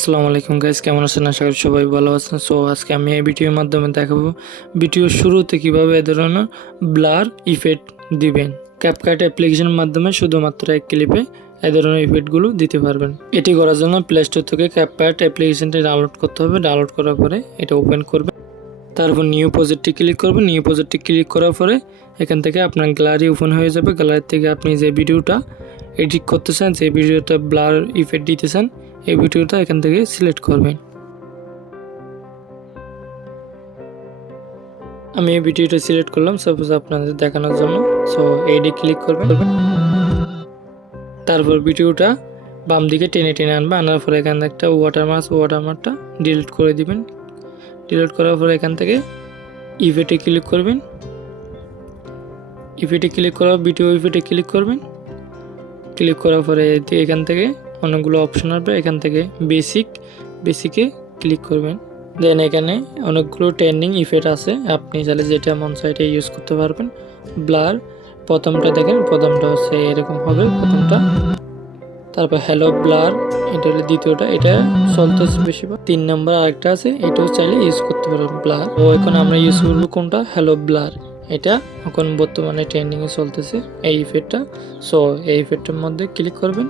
আসসালামু আলাইকুম গাইস, কেমন আছেন? আশা করি সবাই ভালো আছেন। সো আজকে আমি এই ভিডিওর মাধ্যমে দেখাবো ভিডিওর শুরুতে কিভাবে এ ধরনের ব্লার ইফেক্ট দিবেন। ক্যাপকাট অ্যাপ্লিকেশনের মাধ্যমে শুধুমাত্র এক ক্লিপে এই ধরনের ইফেক্টগুলো দিতে পারবেন। এটি করার জন্য প্লে স্টোর থেকে ক্যাপকাট অ্যাপ্লিকেশনটি ডাউনলোড করতে হবে। ডাউনলোড করার পরে এটা ওপেন করবেন, তারপর নিউ প্রজেক্টটি ক্লিক করবেন। নিউ প্রজেক্টটি ক্লিক করার পরে এখান থেকে আপনার গ্যালারি ওপেন হয়ে যাবে। গ্যালারি থেকে আপনি যে ভিডিওটা এডিট করতে চান, যে ভিডিওটা ব্লার ইফেক্ট দিতে চান, এই ভিডিওটা এখান থেকে সিলেক্ট করবেন। আমি এই ভিডিওটা সিলেক্ট করলাম সাপোজ আপনাদের দেখানোর জন্য। সো এইডি ক্লিক করবেন, তারপর ভিডিওটা বাম দিকে টেনে টেনে আনবে। আনার পরে এখান থেকে একটা ওয়াটারমার্কটা ডিলিট করে দিবেন। ডিলিট করার পরে এখান থেকে ইফেক্টে ক্লিক করবেন। ইফেক্টে ক্লিক করার ভিডিও ইফেক্টে ক্লিক করবেন। ক্লিক করার পরে এখান থেকে অনেকগুলো অপশন আসবে। এখান থেকে বেসিকে ক্লিক করবেন। দেন এখানে অনেকগুলো ট্রেন্ডিং ইফেক্ট আছে, আপনি চাইলে যেটা মন চায় এটা ইউজ করতে পারবেন। ব্লার প্রথমটা দেখেন, প্রথমটা হচ্ছে এরকম হবে প্রথমটা। তারপর হ্যালো ব্লার, এটা হলো দ্বিতীয়টা, এটা চলতেছে বেশি। 3 নম্বর আরেকটা আছে, এটাও চাইলে ইউজ করতে পারবেন ব্লার। ও এখন আমরা ইউজ করবো কোনটা? Hello blur. এটা এখন বর্তমানে ট্রেন্ডিংয়ে চলতেছে এই ইফেক্টটা। সো এই ইফেক্টের মধ্যে ক্লিক করবেন।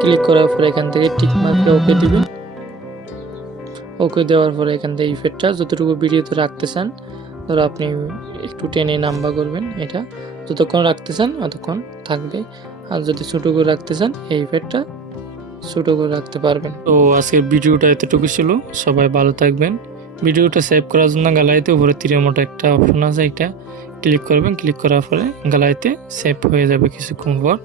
ক্লিক করার পরে এখান থেকে টিক মার্কে ওকে দিবেন। ওকে দেওয়ার পরে এখান থেকে ইফেক্টটা যতটুকু ভিডিওতে রাখতে চান, ধরো আপনি একটু টেনে নাম্বার করবেন, এটা যতক্ষণ রাখতে চান ততক্ষণ থাকবে। আর যদি ছোটো করে রাখতে চান এই ইফেক্টটা ছোটো করে রাখতে পারবেন। তো আজকের ভিডিওটা এতটুকু ছিল। সবাই ভালো থাকবেন। ভিডিওটা সেভ করার জন্য গ্যালারিতে উপরে তীরের মতো একটা অপশন আছে, এটা ক্লিক করবেন। ক্লিক করার পরে গ্যালারিতে সেভ হয়ে যাবে কিছুক্ষণ পর।